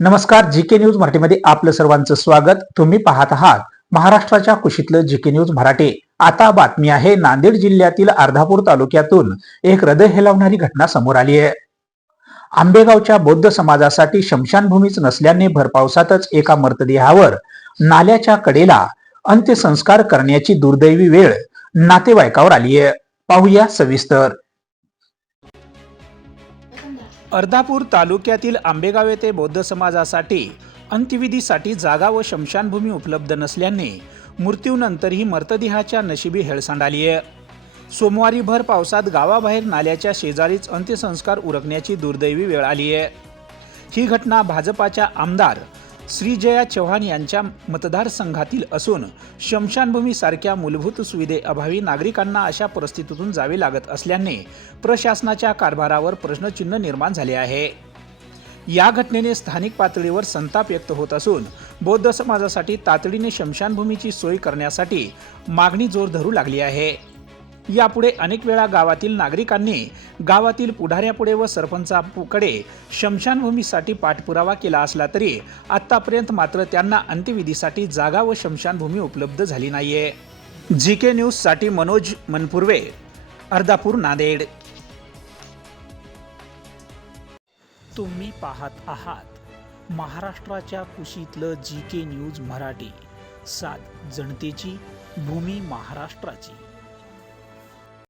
नमस्कार जी के न्यूज मराठीमध्ये आपलं सर्वांचं स्वागत. तुम्ही पाहत आहात महाराष्ट्राच्या कुशीतलं जी के न्यूज मराठी. आता बातमी आहे नांदेड जिल्ह्यातील अर्धापूर तालुक्यातून एक हृदय हेलावणारी घटना समोर आली आहे. आंबेगावच्या बौद्ध समाजासाठी शमशानभूमीच नसल्याने भरपावसातच एका मृतदेहावर नाल्याच्या कडेला अंत्यसंस्कार करण्याची दुर्दैवी वेळ नातेवाईकावर आली आहे. पाहूया सविस्तर. अर्धापूर तालुक्यातील आंबेगाव येथे बौद्ध समाजासाठी अंत्यविधीसाठी जागा व शमशानभूमी उपलब्ध नसल्याने मृत्यूनंतरही मृतदेहाच्या नशिबी हेळसांड आली आहे. सोमवारी भर पावसात गावाबाहेर नाल्याच्या शेजारीच अंत्यसंस्कार उरकण्याची दुर्दैवी वेळ आली आहे. ही घटना भाजपाच्या आमदार श्रीजया चव्हाण यांच्या मतदारसंघातील असून शमशानभूमीसारख्या मूलभूत सुविधेअभावी नागरिकांना अशा परिस्थितीतून जावे लागत असल्याने प्रशासनाच्या कारभारावर प्रश्नचिन्ह निर्माण झाले आहे. या घटनेने स्थानिक पातळीवर संताप व्यक्त होत असून बौद्ध समाजासाठी तातडीने शमशानभूमीची सोय करण्यासाठी मागणी जोर धरू लागली आहे. यापुढे अनेक वेळा गावातील नागरिकांनी गावातील पुढाऱ्यापुढे व सरपंचाकडे शमशानभूमीसाठी पाठपुरावा केला असला तरी आत्तापर्यंत मात्र त्यांना अंत्यविधीसाठी जागा व शमशानभूमी उपलब्ध झाली नाहीये. जी के न्यूजसाठी मनोज मनपुर्वे अर्धापूर नांदेड. तुम्ही पाहत आहात महाराष्ट्राच्या कुशीतलं जी के न्यूज मराठी. सात जनतेची भूमी महाराष्ट्राची.